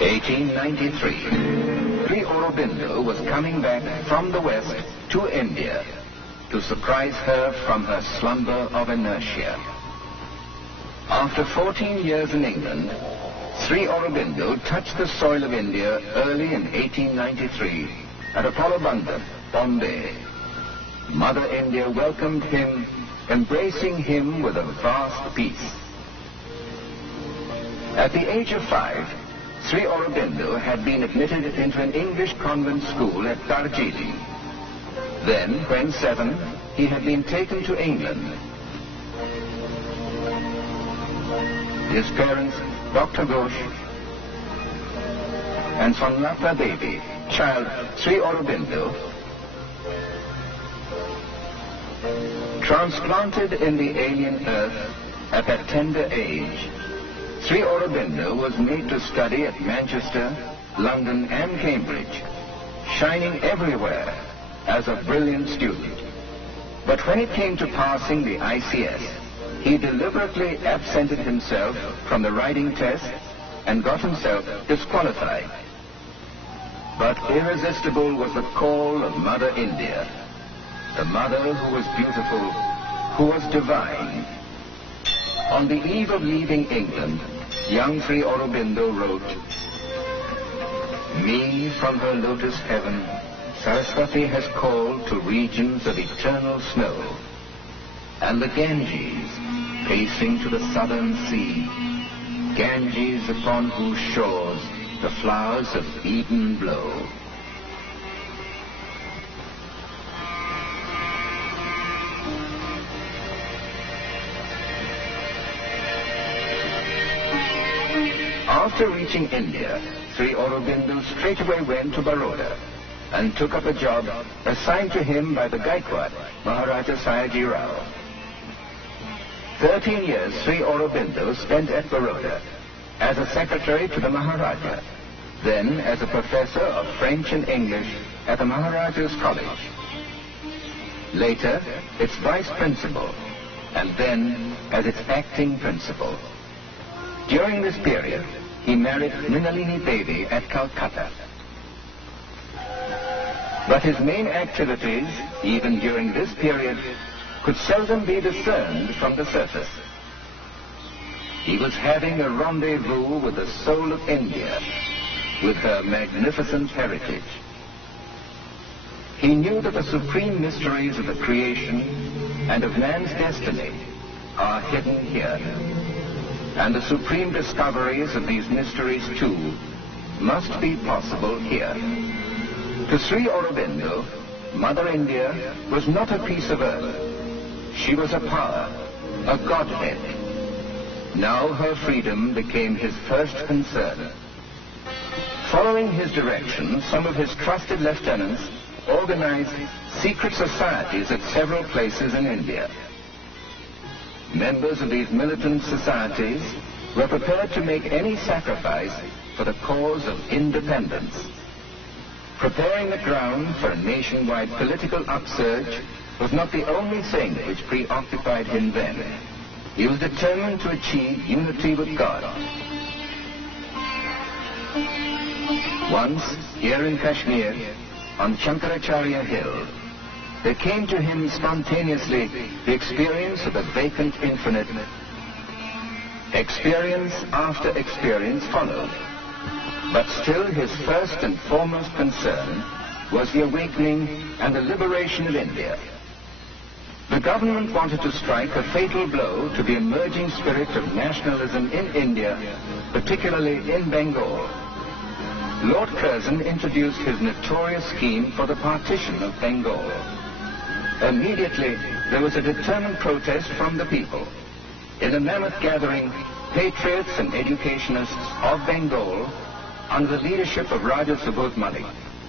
1893. Sri Aurobindo was coming back from the West to India to surprise her from her slumber of inertia. After 14 years in England, Sri Aurobindo touched the soil of India early in 1893 at Aurobindo, Bombay. Mother India welcomed him, embracing him with a vast peace. At the age of 5, Sri Aurobindo had been admitted into an English convent school at Darjeeling. Then, when 7, he had been taken to England. His parents, Dr. Ghosh and Sonlata Devi, child Sri Aurobindo, transplanted in the alien earth at that tender age, Sri Aurobindo was made to study at Manchester, London and Cambridge, shining everywhere as a brilliant student. But when it came to passing the ICS, he deliberately absented himself from the writing test and got himself disqualified. But irresistible was the call of Mother India, the mother who was beautiful, who was divine. On the eve of leaving England, young Sri Aurobindo wrote, "Me from her lotus heaven, Saraswati has called to regions of eternal snow, and the Ganges, pacing to the southern sea, Ganges upon whose shores the flowers of Eden blow." After reaching India, Sri Aurobindo straightaway went to Baroda and took up a job assigned to him by the Gaikwad, Maharaja Sayaji Rao. 13 years Sri Aurobindo spent at Baroda as a secretary to the Maharaja, then as a professor of French and English at the Maharaja's College. Later, its vice principal, and then as its acting principal. During this period, he married Mrinalini Devi at Calcutta. But his main activities, even during this period, could seldom be discerned from the surface. He was having a rendezvous with the soul of India, with her magnificent heritage. He knew that the supreme mysteries of the creation and of man's destiny are hidden here. And the supreme discoveries of these mysteries, too, must be possible here. To Sri Aurobindo, Mother India was not a piece of earth. She was a power, a godhead. Now her freedom became his first concern. Following his direction, some of his trusted lieutenants organized secret societies at several places in India. Members of these militant societies were prepared to make any sacrifice for the cause of independence. Preparing the ground for a nationwide political upsurge was not the only thing which preoccupied him then. He was determined to achieve unity with God. Once, here in Kashmir, on Shankaracharya Hill, there came to him spontaneously the experience of the vacant infinite. Experience after experience followed. But still his first and foremost concern was the awakening and the liberation of India. The government wanted to strike a fatal blow to the emerging spirit of nationalism in India, particularly in Bengal. Lord Curzon introduced his notorious scheme for the partition of Bengal. Immediately, there was a determined protest from the people. In a mammoth gathering, patriots and educationists of Bengal, under the leadership of Raja Subodh Malik,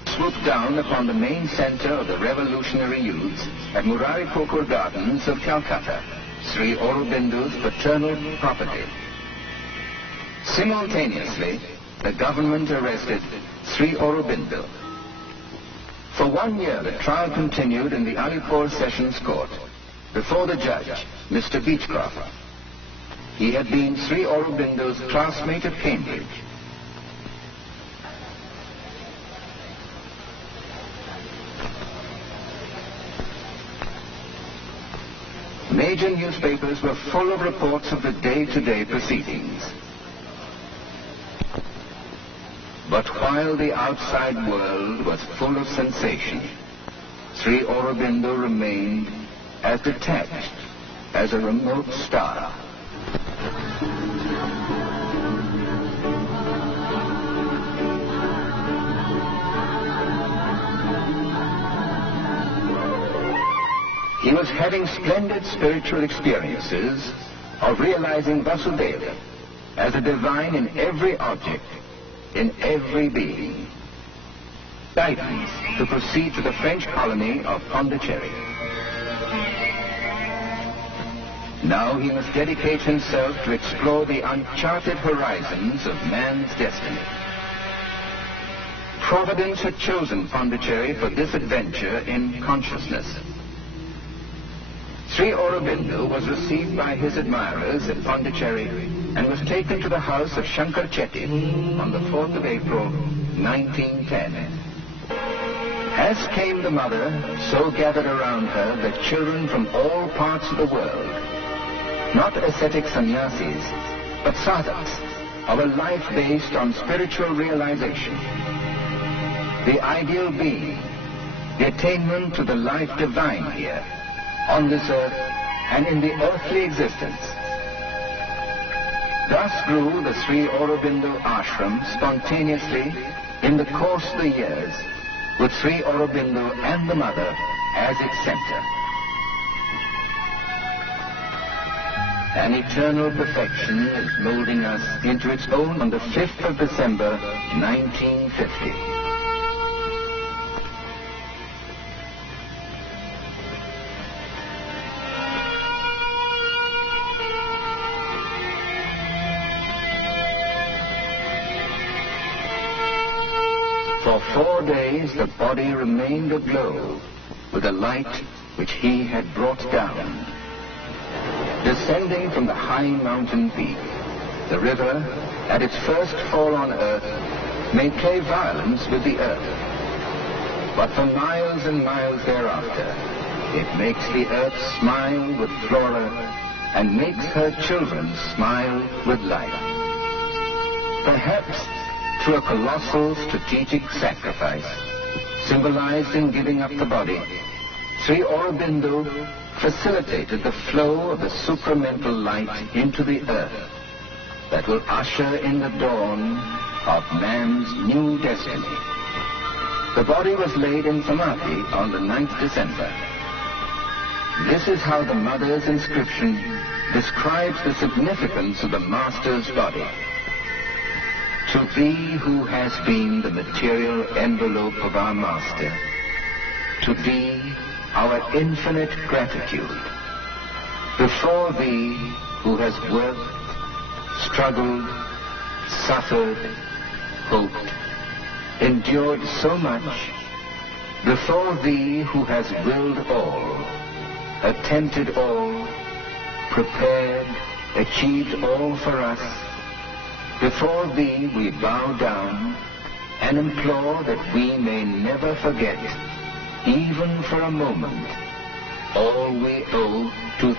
swooped down upon the main center of the revolutionary youths at Murari Pokur Gardens of Calcutta, Sri Aurobindo's paternal property. Simultaneously, the government arrested Sri Aurobindo. For 1 year, the trial continued in the Alipur Sessions Court, before the judge, Mr. Beechcroft. He had been Sri Aurobindo's classmate at Cambridge. major newspapers were full of reports of the day-to-day proceedings. But while the outside world was full of sensation, Sri Aurobindo remained as detached as a remote star. He was having splendid spiritual experiences of realizing Vasudeva as a divine in every object, in every being. Guidance to proceed to the French colony of Pondicherry. Now he must dedicate himself to explore the uncharted horizons of man's destiny. Providence had chosen Pondicherry for this adventure in consciousness. Sri Aurobindo was received by his admirers at Pondicherry and was taken to the house of Shankar Chetty on the 4th of April, 1910. As came the mother, so gathered around her the children from all parts of the world. Not ascetic sannyasis, but sadhaks of a life based on spiritual realization. The ideal being, the attainment to the life divine here, on this earth and in the earthly existence. Thus grew the Sri Aurobindo ashram spontaneously in the course of the years, with Sri Aurobindo and the mother as its center. An eternal perfection is molding us into its own on the 5th of December, 1950. For 4 days the body remained aglow with the light which he had brought down. Descending from the high mountain peak, the river, at its first fall on earth, may play violence with the earth. But for miles and miles thereafter, it makes the earth smile with flora and makes her children smile with life. Perhaps through a colossal strategic sacrifice, symbolized in giving up the body, Sri Aurobindo facilitated the flow of the supramental light into the earth that will usher in the dawn of man's new destiny. The body was laid in Samadhi on the 9th December. This is how the mother's inscription describes the significance of the master's body. To thee who has been the material envelope of our master, to thee our infinite gratitude. Before thee who has worked, struggled, suffered, hoped, endured so much, before thee who has willed all, attempted all, prepared, achieved all for us, before thee we bow down and implore that we may never forget, even for a moment, all we owe to